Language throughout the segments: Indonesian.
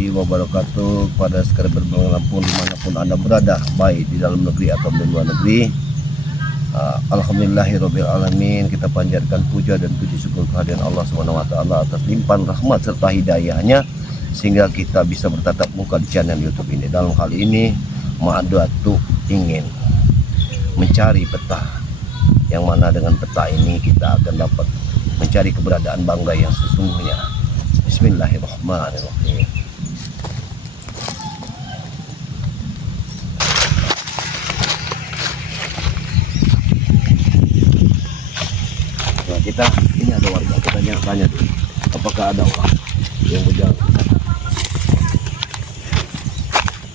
warahmatullahi wabarakatuh. Pada sekalian bermanapun dimanapun Anda berada, baik di dalam negeri atau di luar negeri, alhamdulillahirabbil alamin. Kita panjatkan puja dan puji syukur kehadiran Allah SWT atas limpahan rahmat serta hidayahnya sehingga kita bisa bertatap muka di channel YouTube ini. Dalam hal ini Ma'adatu ingin mencari peta, yang mana dengan peta ini kita akan dapat mencari keberadaan Banggai yang sesungguhnya. Bismillahirrahmanirrahim. Nah, kita ini ada warga, kita tanya tuh, apakah ada orang yang berjalan.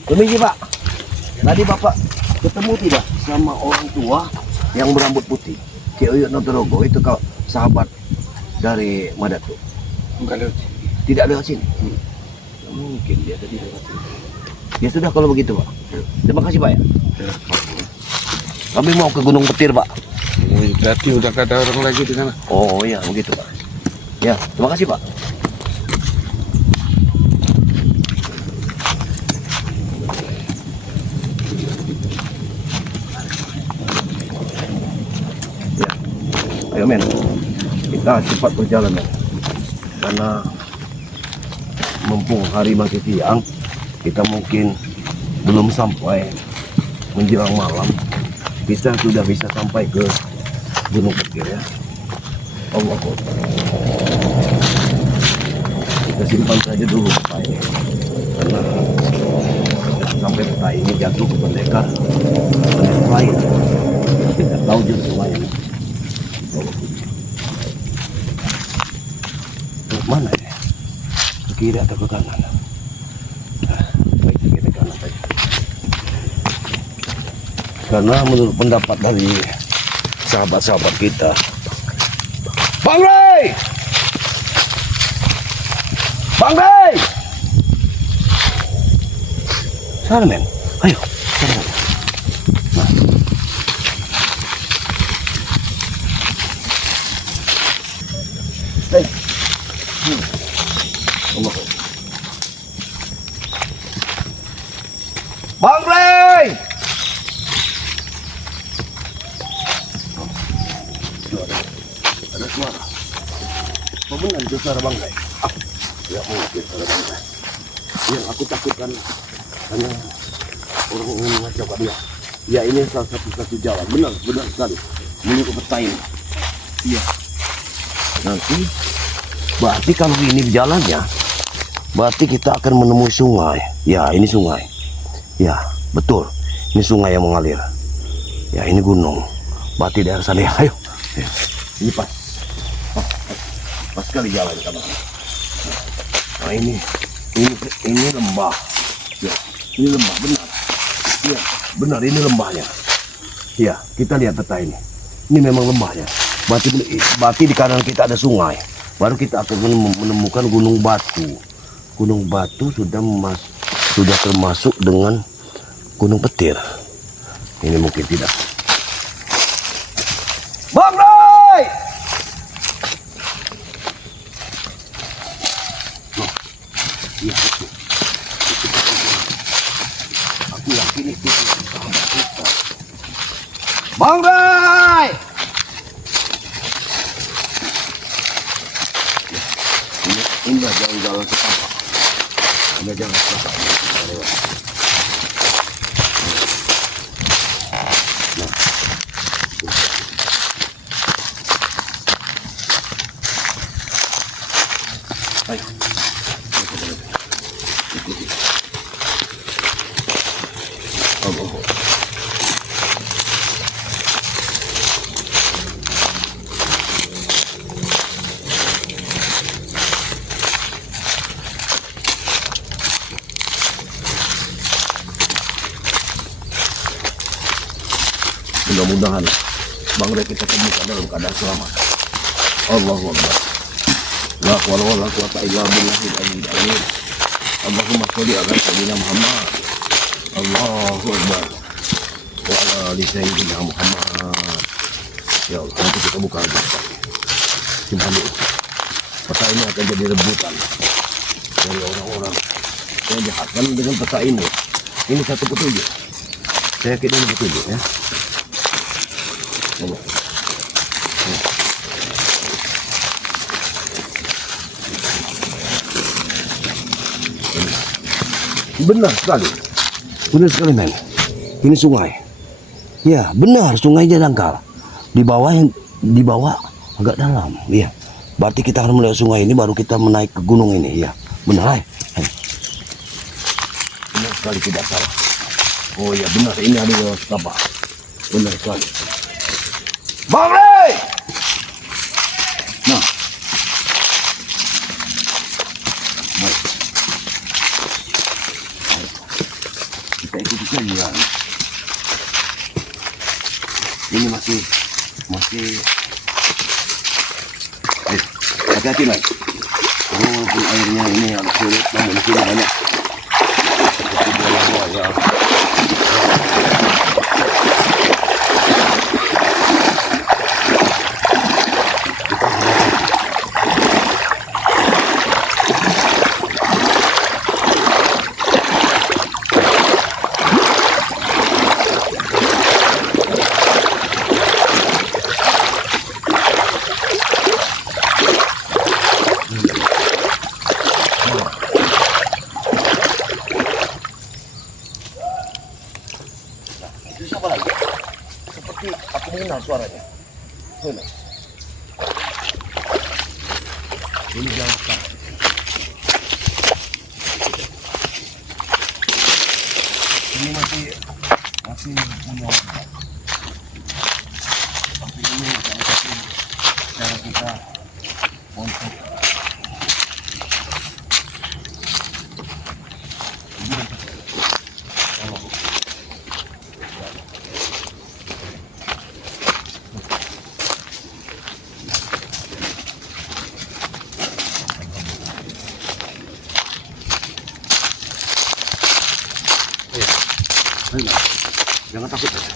Permisi Pak, tadi Bapak ketemu tidak sama orang tua yang berambut putih, Ki Uyut Notorogo itu, kau sahabat dari Madatu? Enggak lewat. Tidak lewat sini. Mungkin dia tadi lewat sini. Ya sudah kalau begitu Pak. Terima kasih Pak ya. Kami mau ke Gunung Petir Pak. Berarti udah ada orang lagi di sana. Oh iya begitu Pak. Ya terima kasih Pak. Ya, ayo men. Kita cepat berjalan men. Karena mumpung hari masih siang, kita mungkin belum sampai menjelang malam. Kita sudah bisa sampai ke Gunung Petir ya. Allah Akbar. Kita simpan saja dulu peta ini, karena sampai peta ini jatuh ke pendekar lain. Kita tahu jurus lain. Mana ya? Ke kiri atau ke kanan? Baik, ke kiri kanan saja. Karena menurut pendapat dari sahabat-sahabat kita, Bang Ray! Bang Ray! Sana men, ayo. Sana. Nah. Hey. Bang Ray! Ada suara. Apa benar itu suara Bang Ray? Ya mungkin suara Bang Ray. Yang aku takutkan hanya orang yang mengacaukan dia. Ya ini salah satu jalan. Benar sekali. Menuju ke peta ini. Iya. Nanti berarti kalau ini jalannya, berarti kita akan menemui sungai. Ya, ini sungai. Ya, betul. Ini sungai yang mengalir. Ya, ini gunung. Berarti daerah sana. Ayo. Ya, ini pas. Pas sekali jalan kanan. Nah, ini lembah. Ya, ini lembah benar. Ya, benar ini lembahnya. Ya, kita lihat peta ini. Ini memang lembahnya. Berarti di kanan kita ada sungai. Baru kita akan menemukan Gunung Batu. Gunung Batu sudah termasuk dengan Gunung Petir. Ini mungkin tidak. Bang Ray! Oh, iya itu. Aku yakin itu sahabat kita. Bang Ray! Ini jalan-jalan setapak. Ini jalan setapak. Nah. Ayo. Ikuti. Oh. Mudah-mudahan Bang Ray kita temukan dalam keadaan selamat. Allahu Akbar. La hawla wala quwwata illa billahil aliyyil azim. Allahumma sholli ala sayyidina Muhammad. Allahu Akbar. Wa ala ali sayyidina Muhammad. Ya Allah, nanti kita buka lagi. Simpan dulu. Peta ini akan jadi rebutan dari orang-orang Saya jahatkan dengan peta ini. Ini satu petunjuk. Saya yakin ini petunjuk ya. Coba. Benar sekali. Benar sekali, men. Ini sungai. Ya, benar, sungainya dangkal. Di bawah agak dalam. Iya. Berarti kita harus melihat sungai ini baru kita menaik ke gunung ini. Iya. Benar, benar sekali, tidak salah. Oh ya, benar, ini ada apa? Benar sekali. Bang Ray! Nah. Baik. Kita ikuti saja. Ini masih ayo, hati-hati lah. Walaupun airnya ini agak sulit, namun di sini banyak seperti buaya-buaya. Itu siapa lagi? Seperti aku mengenal suaranya. Mana? Ini jangan sekarang. Ini masih punya warna. Tapi ini salah satu cara kita untuk jangan takut saja.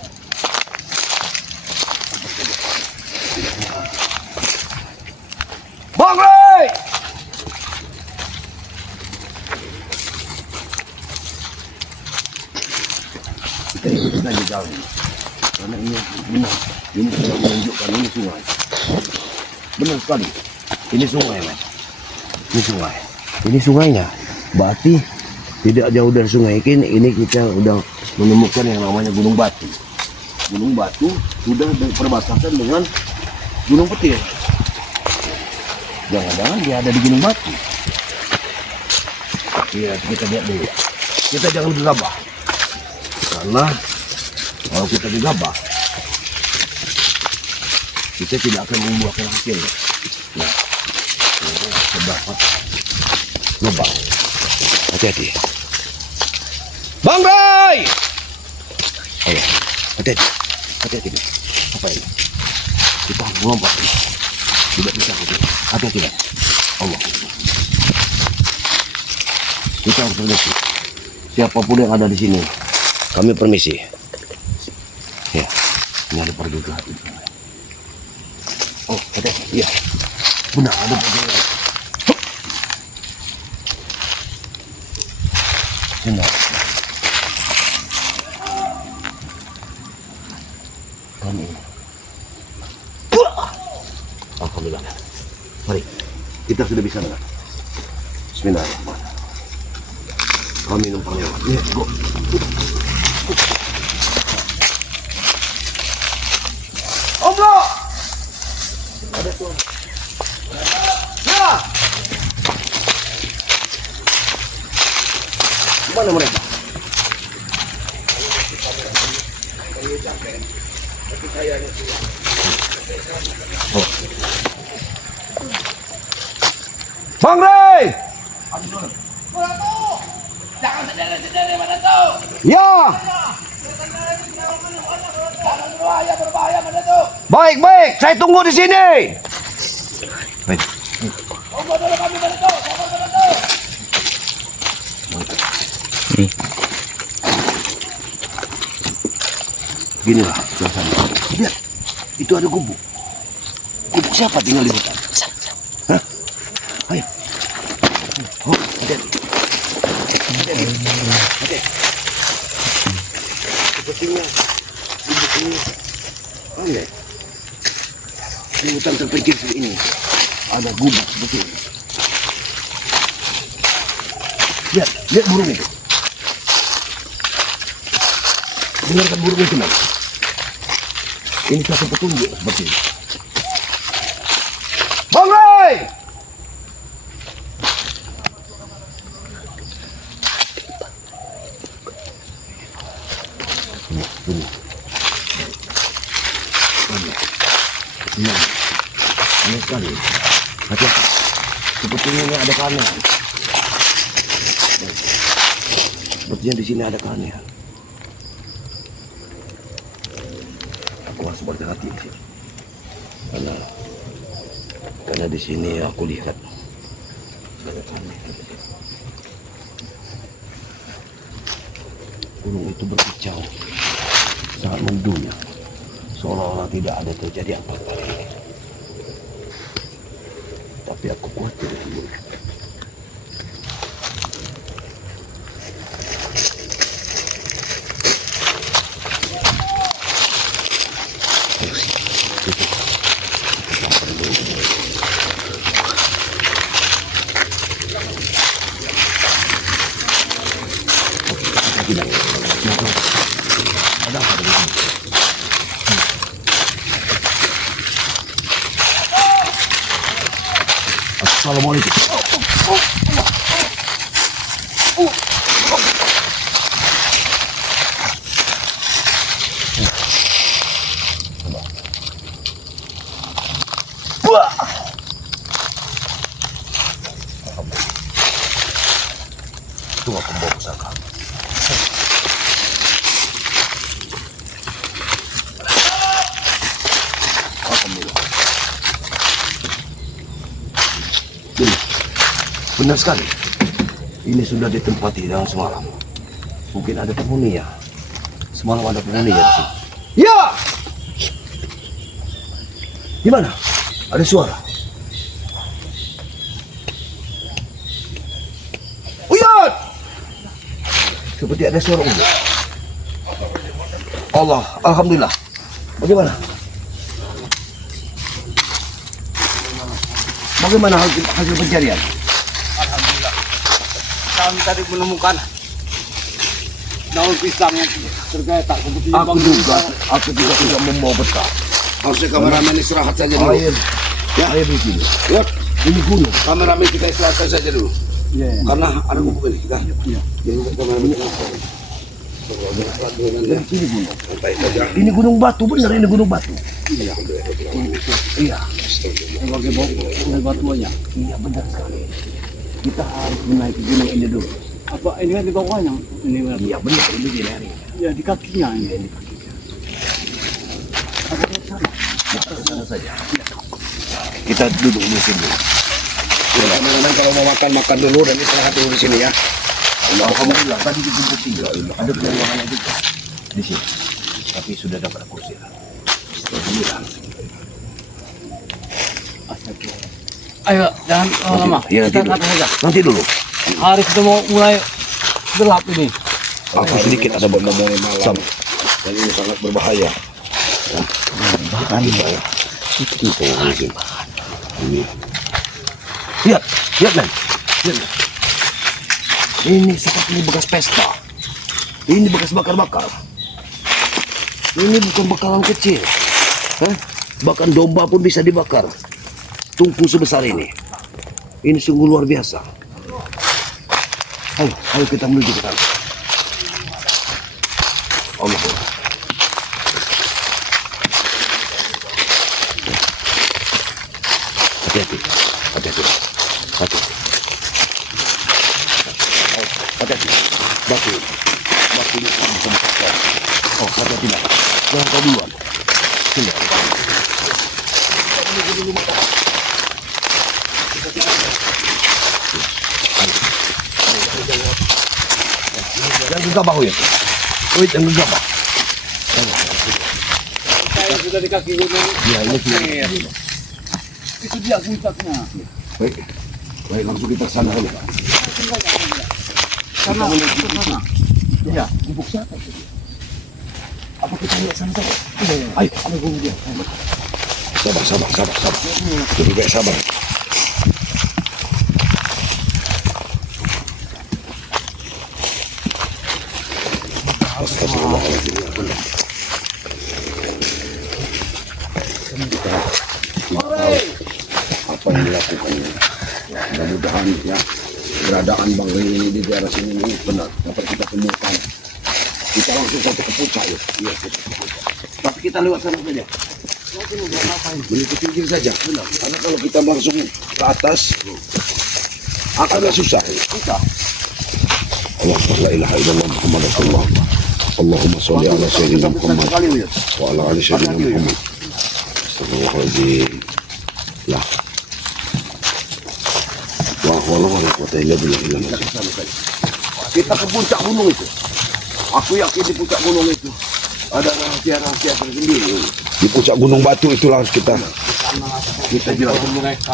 Bang Ray! Kita ikuti saja jalan ini. Karena ini benar. Ini sudah menunjukkan ini sungai. Benar sekali. Ini sungai, Mas. Ini sungai. Ini sungainya. Berarti tidak jauh dari sungai ini kita udah menemukan yang namanya Gunung Batu. Gunung Batu sudah berbatasan dengan Gunung Petir. Jangan-jangan dia ada di Gunung Batu. Iya, kita lihat dulu. Kita jangan gegabah. Karena kalau kita gegabah, kita tidak akan membuahkan hasil. Nah, terdapat lubang. Hati-hati. Bang Ray! Ayo, hati-hati. Hati-hati. Apa ini? Kita harus melompat. Tidak bisa. Hati-hati. Allah. Kita harus permisi. Siapapun yang ada di sini, kami permisi. Ya, ini ada pergegahan. Oh, hati-hati. Iya. Benar, ada pergegahan. Benar. Kami ini. Alhamdulillah. Mari, kita sudah bisa dengar. Bismillahirrahmanirrahim. Kami numpang lewat. Ya, go. Om Bro! Ada tuh. Ya! Mana mereka? Oh. Bang Ray! Jangan sendiri mana tuh? Ya! Berbahaya mana tuh? Baik, saya tunggu di sini. Baik. Tunggu dulu kami mana tuh? Mana tuh? Ginilah suasana. Lihat, itu ada gubuk. Gubuk siapa tinggal di hutan? Hah? Ayo. Oh, hati-hati. pusingnya. Gubuk ini. Aneh. Di hutan terpencil ini ada gubuk seperti ini. Lihat burung itu. Dengarkan burung itu, Mas. Ini satu petunjuk seperti ini. Bangai! Ini. Ini sekali. Hati-hati. Sepertinya ini ada keanehan. Sepertinya di sini ada keanehan. Aku harus berhati-hati di sini. Karena di sini aku lihat ada keanehan. Gunung itu berkicau, sangat mendunia, seolah-olah tidak ada terjadi apa-apa. Tapi aku khawatir dulu. Assalamualaikum. Itu aku bawa pusaka. Alhamdulillah. Benar sekali. Ini sudah ditempati dalam semalam. Mungkin ada penghuni ya. Semalam ada penghuni ya di sini. Ya! Gimana? Ada suara? Uyat! Seperti ada suara uyat. Allah, alhamdulillah. Bagaimana? Bagaimana hasil pencarian? Alhamdulillah. Kami tadi menemukan daun pisang yang tergeletak seperti Aku juga tidak membawa peta. Harusnya kameramen istirahat saja dulu. Air di sini. Ya, Ini gunung. kameramen kita istirahat saja dulu. Iya. Karena ada gubuk ini. Kita. Iya. Jadi kameramen kita. Dan ini gunung. Baik saja. Ini gunung batu, benar ini gunung batu. Iya. Iya. Sebagai batuannya. Iya benar sekali. Kita harus menaiki gunung ini dulu. Apa ini kan di bawahnya? Ini benar. Iya benar ini di daerah. Ya di kakinya ini. Kita ke sana saja. Kita duduk di sini. Teman-teman kalau mau makan dulu dan istirahat dulu di sini ya. Alhamdulillah tadi di gubuk tinggal. Ada penerangan juga di sini. Tapi sudah dapat aku usir. Alhamdulillah. Ayo jangan lama. Iya, Kita nanti kata saja. Nanti dulu. Hari sudah mau mulai gelap ini. Aku sedikit ada ngomongin malam. Dan ini sangat berbahaya. Bahaya. Itu mungkin. Ini. Lihat, lihat Len. Lihat. Len. Ini seperti bekas pesta. Ini bekas bakar-bakar. Ini bukan bakaran kecil. Bahkan domba pun bisa dibakar. Tungku sebesar ini. Ini sungguh luar biasa. Ayo kita menuju ke sana. Allah. Hati-hati. Hati-hati. Hati-hati. Hati-hati. Batu. Batu ini bisa besar. Oh, hati-hati lah. Jangan kau duluan. Sini. Jangan gegabah, Uyut. Uyut, jangan gegabah. Saya sudah di kaki gunung. Ya, ini sudah. Itu dia puncaknya. Baik. Baik, langsung kita ke sana dulu. Karena ke sana. Iya, gubuk siapa itu? Apa kita lihat sana saja? Ayo, ambil gubuk dia. Sabar. Lebih baik sabar. Astagfirullahaladzim. Kita apa yang dilakukannya. Mudah-mudahan ya keberadaan Bang Rey ini di daerah sini ini benar dapat kita temukan. Kita langsung sampai ke puncak ya. Iya, kita ke puncak. Tapi kita lewat sana saja. Menuju pinggir saja. Benar. Karena kalau kita langsung ke atas akan susah. Susah. Allah la ilaha illallah Muhammad Rasulullah. Allahumma sholli ala sayyidina Muhammad wa ala ali sayyidina Muhammad. Astagfirullahaladzim. Lah. Kita ke puncak gunung itu. Aku yakin di puncak gunung itu ada rahasia-rahasia tersendiri. Di puncak gunung batu itulah harus kita jelaskan mereka.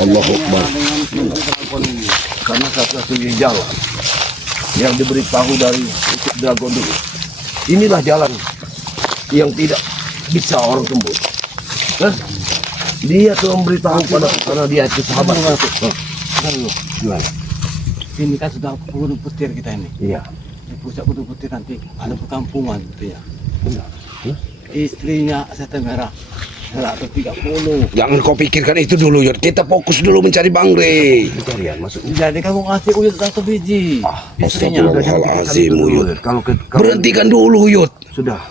Allahu Akbar. Karena satu-satunya jalan yang diberitahu dari Dragon dulu. Inilah jalan yang tidak bisa orang tembus. Dan dia tuh memberitahu pada karena dia itu sahabat. Gimana? Ini kan sudah gunung petir kita ini. Iya. Di puncak gunung petir nanti ada perkampungan gitu ya. Benar. Istrinya setan merah. Atau 30. Jangan kau pikirkan itu dulu, Yud. Kita fokus dulu mencari Bang Rey. Pencarian maksudnya. Jadi kamu ngasih uyut 1 biji. Istrinya. Astagfirullahaladzim, Yud. Berhentikan dulu, Yud. Sudah.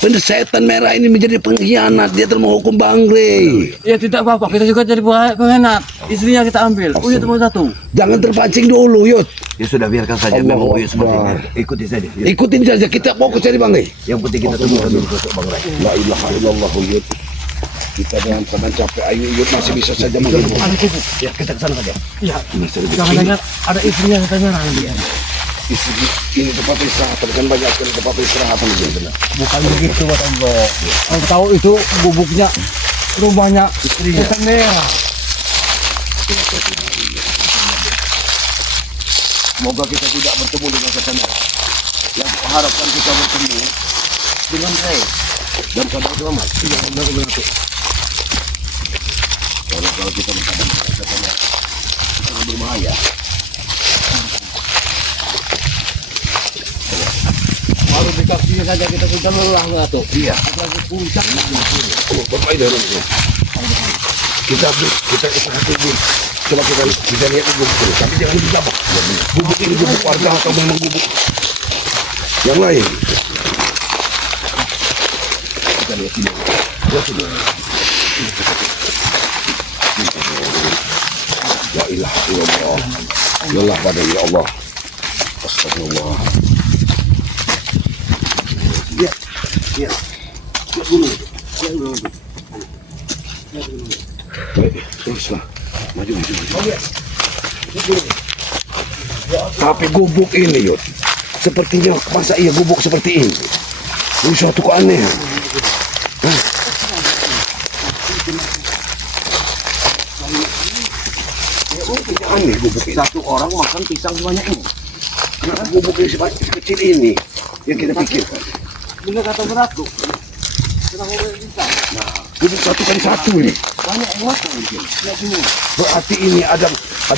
Setan merah ini menjadi pengkhianat. Dia telah menghukum Bang Rey. Ya tidak apa-apa, kita juga jadi pengkhianat. Istrinya kita ambil. Uyut cuma 1. Jangan terpancing dulu, Yud. Ya sudah, biarkan saja. Allah Memang Uyut seperti Akbar. ini. Ikuti saja. Yud. Ikutin saja, kita fokus cari Bang Rey. Yang penting kita temukan dulu sosok Bang Rey. La ilaha illallah, Yud. Kita dengan teman capek, ayo Yud masih bisa saja menghibur. Ada gubuk. Ya, kita ke sana saja. Iya. Masih lebih Jangan-jangan ada istrinya setan merah nanti. ini tempat istirahat, kan banyak sekali tempat istirahat ini benar. Bukan begitu, Pak Tombo. Kamu tahu itu gubuknya rumahnya istrinya setan merah. Semoga kita tidak bertemu dengan setan merah. Yang harapkan kita bertemu dengan Rey dan keadaan selamat. Iya, benar-benar itu. Kalau kita bertemu dengan setan merah, kita akan berbahaya. Baru di kakinya saja kita sudah lelah nggak tuh? Iya. Apalagi puncak. Oh, bermain dalam itu. Kita istirahat dulu. Coba kita lihat di gubuk dulu. Tapi jangan digabak. Gubuk ini gubuk warga atau memang gubuk yang lain? Kita lihat sini. Lihat sini. La ilaha illallah. Lelah pada ya Allah. Astagfirullah. Lihat. Lihat dulu. Lihat dulu. Baik, teruslah. Maju. Tapi gubuk ini, Yud, sepertinya masa iya gubuk seperti ini? Ini suatu keanehan. Hah? Aneh gubuk ini. Satu orang makan pisang sebanyak ini. Kenapa gubuk ini sekecil ini yang kita pikirkan? Bener kata beratku. Kenapa bisa? Nah, gubuk 1 kali 1 ini. Banyak yang makan mungkin. Lihat sini. Berarti ini ada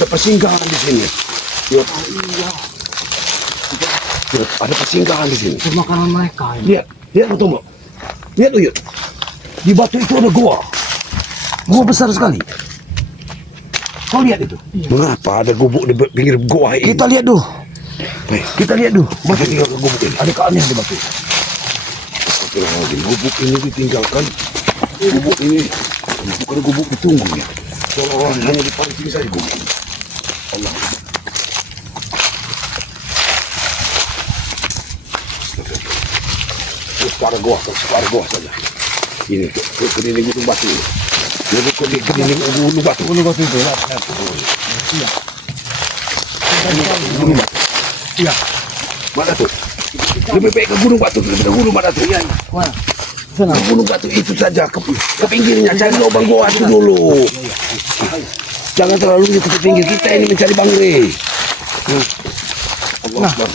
persinggahan di sini. Yud. Iya. Yud, ada persinggahan di sini. Itu makanan mereka ini. Lihat lu Tomo. Lihat lu Yud. Di batu itu ada gua. Gua besar sekali. Kau lihat itu? Iya. Mengapa ada gubuk di pinggir gua ini? Kita lihat dulu. Baik, kita lihat dulu. Masa tinggal ke gubuk ini? Ada keanehan di batu. Astagfirullahaladzim. Gubuk ini ditinggalkan. Gubuk ini bukan gubuk ditunggu ya. Seolah-olah hanya dipancing saja gubuk ini. Allah. Astagfirullah. Terus ke arah gua saja. Ini ke dinding gunung batu ini. Ini ke dinding gunung batu. Gunung batu itu ya. Iya. Gunung batu. Iya. Mana tuh? Lebih baik ke gunung batu daripada gunung mana tuh? Iya. Mana? Sana. Ke gunung batu itu saja ke pinggirnya. Cari lubang gua itu dulu. Jangan terlalu ke pinggir kita ini mencari Bang Rey. Allah Akbar.